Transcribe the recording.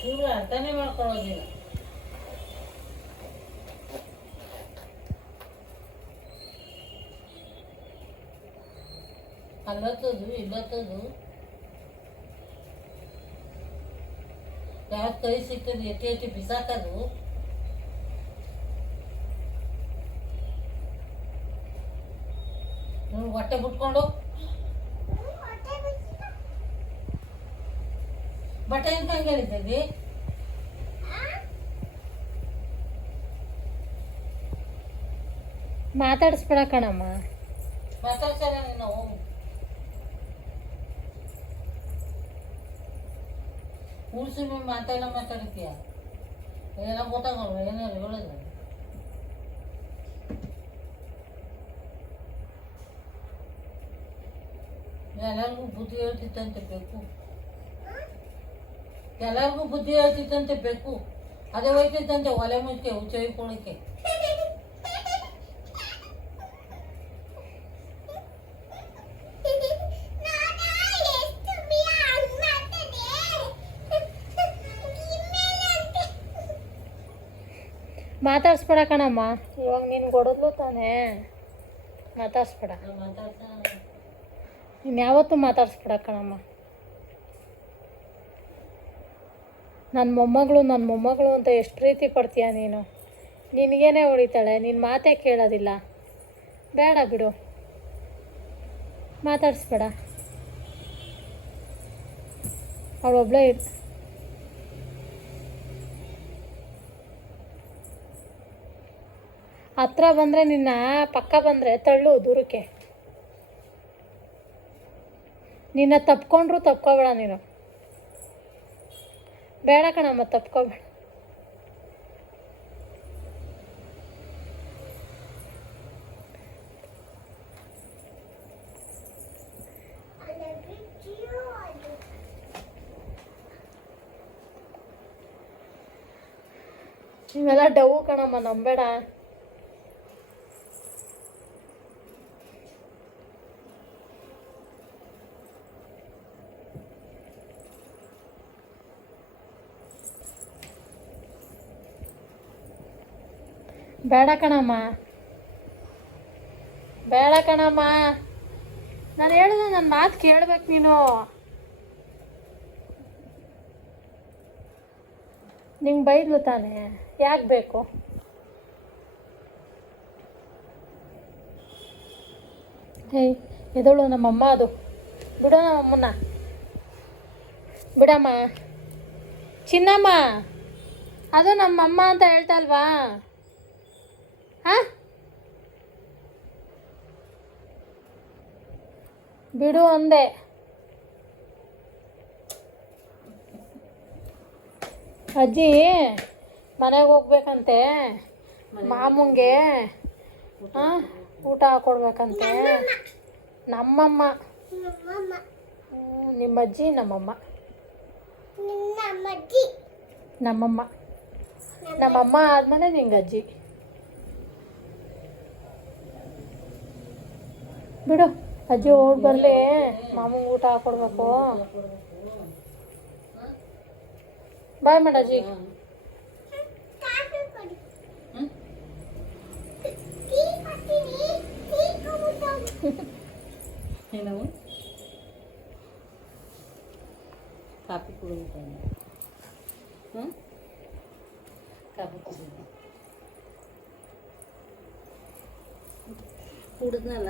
ಚೂರು ಅರ್ಥನೇ ಮಾಡ್ಕೊಳ್ಳೋದಿಲ್ಲ. ಅಲ್ಲತ್ತದು ಇಲ್ಲತ್ತದು ಯಾವ ಕೈ ಸಿಕ್ಕದು ಎತ್ತಿ ಎತ್ತಿ ಬಿಸಾಕದು. ಹೊಟ್ಟೆ ಬಿಟ್ಕೊಂಡು ಬಟ್ಟೆ ಅಂತ ಹಂಗೆ ಹೇಳಿದ್ದೀವಿ. ಮಾತಾಡಿಸ್ಬೇಡ ಕಣಮ್ಮ. ಮಾತಾಡ್ಸಲ್ಲ ನೀನು. ಉಳಿಸಿ ಮಾತಾಡ್ತೀಯ. ಏನೋ ಗೊತ್ತಾಗಲ್ವ ಏನಾರು ಹೇಳಿದ್ರೆ. ಎಲ್ಲರಿಗೂ ಬುದ್ಧಿ ಹೇಳ್ತಿತ್ತಂತೆ ಬೇಕು. ಎಲ್ಲರಿಗೂ ಬುದ್ಧಿ ಹೇಳ್ತಿತ್ತಂತೆ ಬೇಕು. ಅದೇ ಹೋಯ್ತಿತ್ತಂತೆ ಒಲೆ ಮುಚ್ಚೆ ಹುಚ್ಚ ಕೊಡಕ್ಕೆ. ಮಾತಾಡ್ಸ್ಬೇಡ ಕಣಮ್ಮ. ಇವಾಗ ನೀನು ಕೊಡೋದ್ಲು ತಾನೇ, ಮಾತಾಡ್ಸ್ಬೇಡ. ನೀನು ಯಾವತ್ತೂ ಮಾತಾಡ್ಸ್ಬೇಡ ಕಣಮ್ಮ. ನನ್ನ ಮೊಮ್ಮಗಳು ಅಂತ ಎಷ್ಟು ಪ್ರೀತಿ ಪಡ್ತೀಯ ನೀನು. ನಿನಗೇನೆ ಹೊಡಿತಾಳೆ, ನಿನ್ನ ಮಾತೇ ಕೇಳೋದಿಲ್ಲ. ಬೇಡ ಬಿಡು, ಮಾತಾಡಿಸ್ಬೇಡ. ಅವಳೊಬ್ಳೇ ಹತ್ರ ಬಂದರೆ, ನಿನ್ನ ಪಕ್ಕ ಬಂದರೆ ತಳ್ಳು ದೂರಕ್ಕೆ. ನಿನ್ನ ತಪ್ಕೊಂಡ್ರು ತಪ್ಕೋಬೇಡ ನೀನು. ಬೇಡ ಕಣಮ್ಮ, ತಪ್ಕೋಬೇಡ. ಇವೆಲ್ಲ ಡವು ಕಣಮ್ಮ, ನಂಬೇಡ. ಬೇಡ ಕಣಮ್ಮ, ಬೇಡ ಕಣಮ್ಮ. ನಾನು ಹೇಳಿದೆ, ನನ್ನ ಮಾತು ಕೇಳ್ಬೇಕು ನೀನು. ನಿಂಗೆ ಬೈದ್ಲು ತಾನೆ, ಯಾಕೆ ಬೇಕು? ಏಯ್ ಎದಳು ನಮ್ಮಮ್ಮ, ಅದು ಬಿಡೋ ನಮ್ಮಮ್ಮನ್ನ ಬಿಡಮ್ಮ. ಚಿನ್ನಮ್ಮ, ಅದು ನಮ್ಮಮ್ಮ ಅಂತ ಹೇಳ್ತಾ ಅಲ್ವಾ? ಹಾಂ, ಬಿಡು ಅಂದೆ. ಅಜ್ಜಿ ಮನೆಗೆ ಹೋಗ್ಬೇಕಂತೆ, ಮಾಮೂಂಗೆ ಊಟ ಹಾಕೊಡ್ಬೇಕಂತೆ. ನಮ್ಮಮ್ಮ, ನಿಮ್ಮಜ್ಜಿ ನಮ್ಮಮ್ಮ. ನಮ್ಮಮ್ಮ ನಮ್ಮಮ್ಮ ಆದಮೇಲೆ ನಿಂಗಜ್ಜಿ. ಬಿಡು, ಅಜ್ಜಿ ಹೋಗಿ ಬರಲಿ, ಮಾಮೂಂಗೆ ಊಟ ಹಾಕೊಡ್ಬೇಕು. ಬಾಯ್ ಮಾಡಜ್ಜಿ. ಏನವು ಕಾಫಿ ಕುಡಿತಾನೆ. ಕಾಫಿ ಕುಡಿದ್ನಲ್ಲ